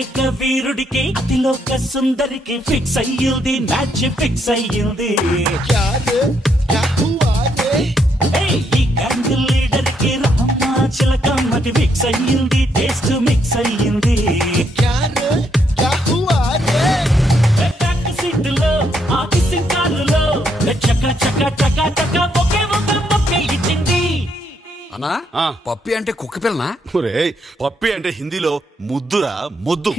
అతిరేక వీరుడికి అతిలోక సుందరికి fix అయ్యింది match fix అయ్యింది ఈ గ్యాంగ్ లీడర్ కి రహమ్మా చిలకమ్మటి ఫిక్స్ అయ్యింది టేస్ట్ మిక్స్ అయ్యింది బ్యాక్ సీట్ లో ఆఫీసింగ్ కారులో చక చక చక చక ఒకే ఒక మొక్క ఇచ్చింది అన్నా పప్పి అంటే కుక్క పిల్లనా పప్పి అంటే హిందీలో ముద్దురా ముద్దు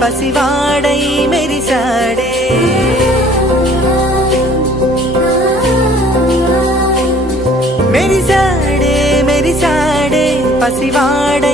పసివాడై మెరిసాడే మెరిసాడే మెరిసాడే పసివాడై